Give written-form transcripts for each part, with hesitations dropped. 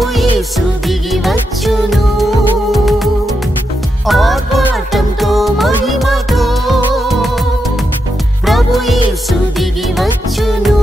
ప్రభు యేసు దిగి వచ్చును ఆర్భాటంతో మహిమతో ప్రభు యేసు దిగి వచ్చును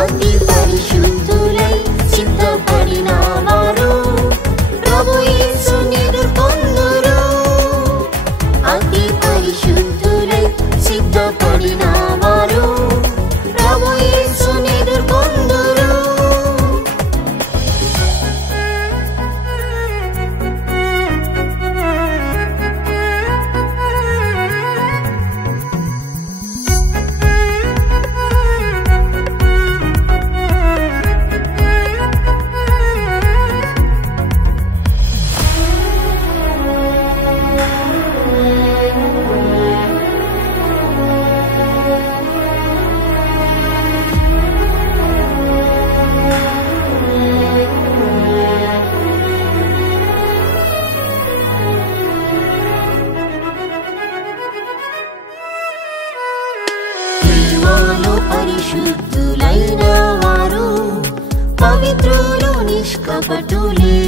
అతి పరిశుద్ధులై సిద్ధపడిన వారు ప్రభు యేసుని ఎదుర్కొందురు అతి పరిశుద్ధులై సిద్ధపడిన వారు ప్రభు యేసుని ఎదుర్కొందురు పరిశుద్ధులైన వారు పవిత్రులు నిష్కపటులే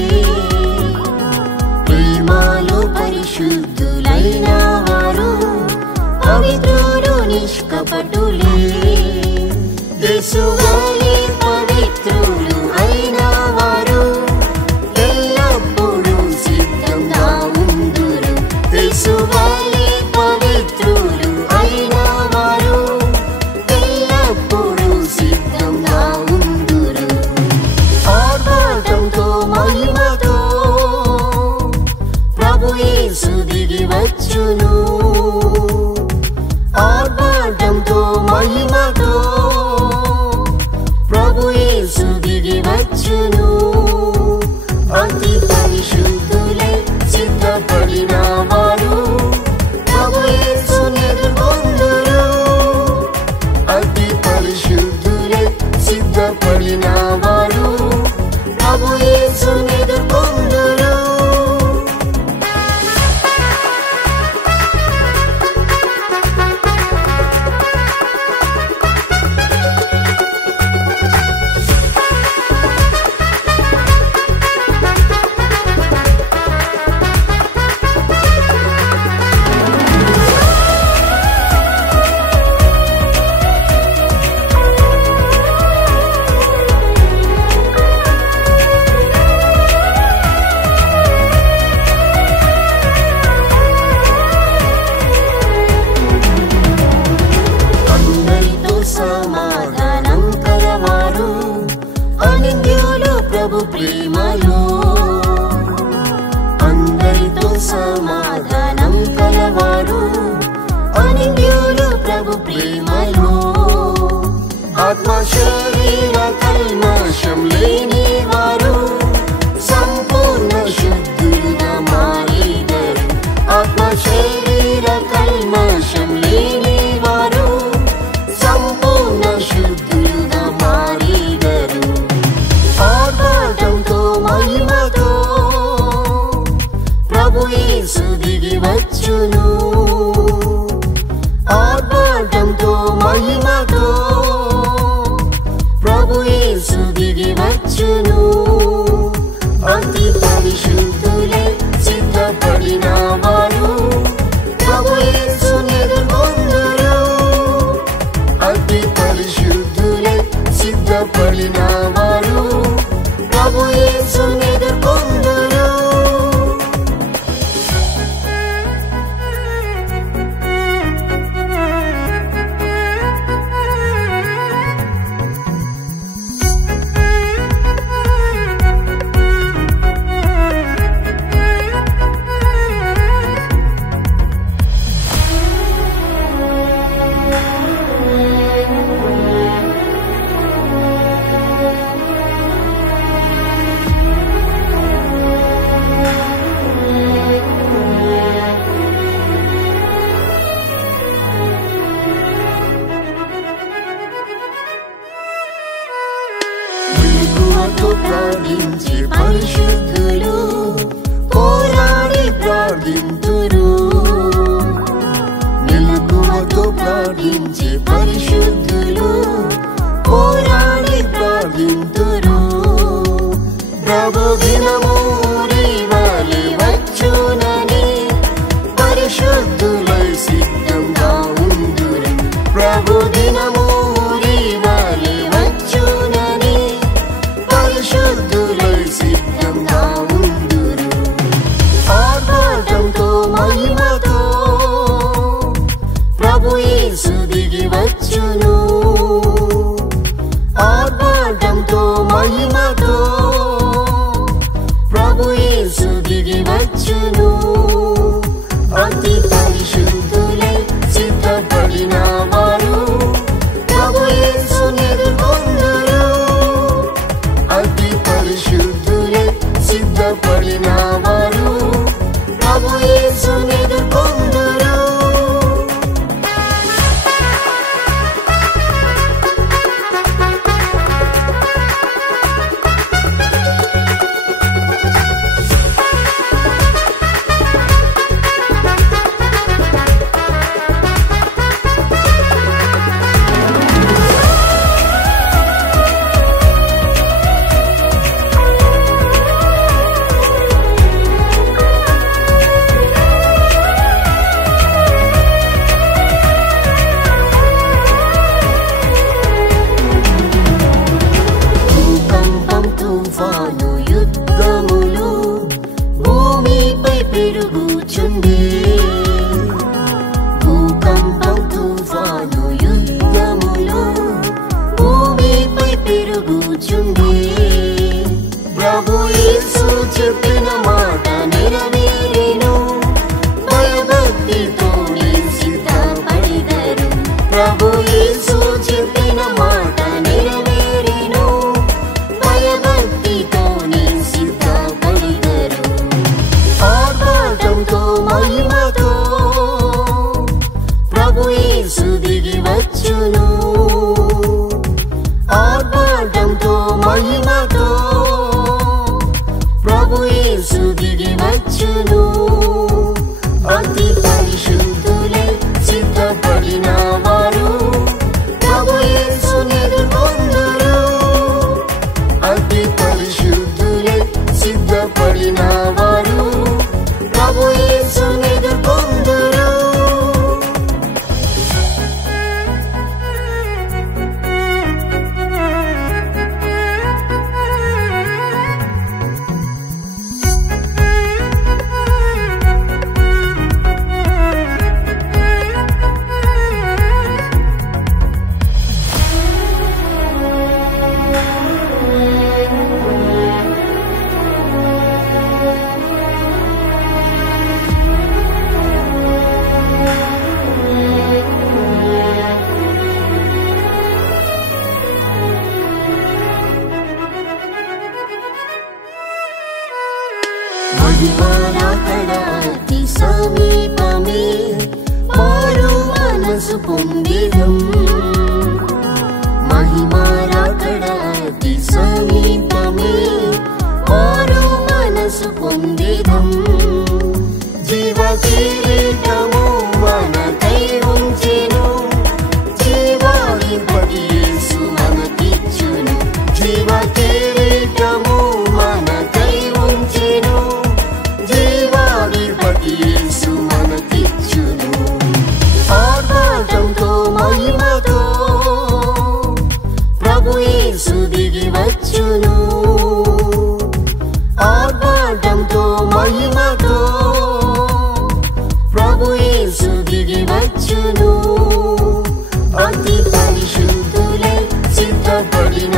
ప్రేమలో పరిశుద్ధులైన వారు పవిత్రులు నిష్కపటులే యేసువలే పవిత్రులు అయిన వారు ఎల్లప్పుడూ సిద్ధంగా ఉందురు యేసువలే పవిత్రులు అయిన వారు ఎల్లప్పుడూ సిద్ధంగా ఉందురు ఆర్భాటంతో మహిమతో ప్రభు యేసు దిగి వచ్చును ఆర్భాటంతో మహిమతో ప్రభు యేసు దిగి వచ్చును అతి పరిశుద్ధులై సిద్ధపడిన వారు ప్రభు యేసుని ఎదుర్కొందురు అతి పరిశుద్ధులై సిద్ధపడిన వారు ప్రభు యేసుని ఎదుర్కొందురు ప్రేమలో అందరితో సమాధానం కలవారు అనింద్యులు ప్రభు ప్రేమలో ఆత్మ శరీర కల్మషం లేని వారు సంపూర్ణ శుద్ధులుగా మారేదరు ఆత్మ శరీర కల్మషం లేని వారు సంపూర్ణ శుద్ధులుగా మారేదరు ఆర్భాటంతో మహిమతో ప్రభు యేసు దిగి వచ్చును ఆర్భాటంతో మహిమతో ప్రభు యేసు దిగి వచ్చును అతి పరిశుద్ధులై సిద్ధపడిన వారు ప్రభు యేసుని ఎదుర్కొందురు అతి పరిశుద్ధులై సిద్ధపడిన వారు ప్రభు యేసుని ఎదుర్కొందురు ప్రార్థించే పరిశుద్ధులు పోరాడి ప్రార్థింతురు మెలకువతో ప్రార్థించే పరిశుద్ధులు పోరాడి ప్రార్థింతురు ప్రభు దినము ఊరివలె వచ్చునని పరిశుద్ధులై సిద్ధంగా ఉందురు. ప్రభు దినము ఊరివలె వచ్చునని పరిశుద్ధులై సిద్ధంగా ఉందురు. ఆర్భాటంతో మహిమతో ప్రభు యేసు దిగి వచ్చును. ఆర్భాటంతో మహిమతో ప్రభు యేసు దిగి వచ్చును. అతి పరిశుద్ధులై సిద్ధపడిన వారు ప్రభు యేసుని ఎదుర్కొందురు. అతి పరిశుద్ధులై సిద్ధపడిన వారు ప్రభు యేసుని ఎదుర్కొందురు. యుద్ధములు భూమిపై పెరుగుచుండే. భూకంపం తుఫాను యుద్ధములు భూమిపై పెరుగుచుండే. ప్రభు యేసు చెప్పిన మాట నెరవేరెను. భయభక్తితో సిద్ధపడిదరు. ప్రభు యేసు చెప్పిన మాట నెరవేరెను. భయభక్తితో సిద్ధపడిదరు. ఆర్భాటంతో మహిమతో ప్రభు యేసు దిగి వచ్చును. ఆర్భాటంతో మహిమతో ప్రభు యేసు దిగి వచ్చును. అతి పరిశుద్ధులై సిద్ధపడిన వారు ప్రభు యేసుని ఎదుర్కొందురు. అతి పరిశుద్ధులై సిద్ధపడిన వారు ప్రభు యేసుని ఎదుర్కొందురు. మహిమరాకడాతి సమీపమే మారు మనసు పొందిదం. మహిమరాకడాతి సమీపమే మారు మనసు పొందిదం. జీవ కిరీటము మనకై ఉంచెను. జీవాధిపతి యేసు మనకిచ్చును. జీవ కిరీటము మనకై ఉంచెను. జీవాధిపతి యేసు మనకిచ్చును. ఆర్భాటంతో మహిమతో ప్రభు యేసు దిగి వచ్చును. ఆర్భాటంతో మహిమతో ప్రభు యేసు దిగి వచ్చును. అతి పరిశుద్ధులై సిద్ధపడిన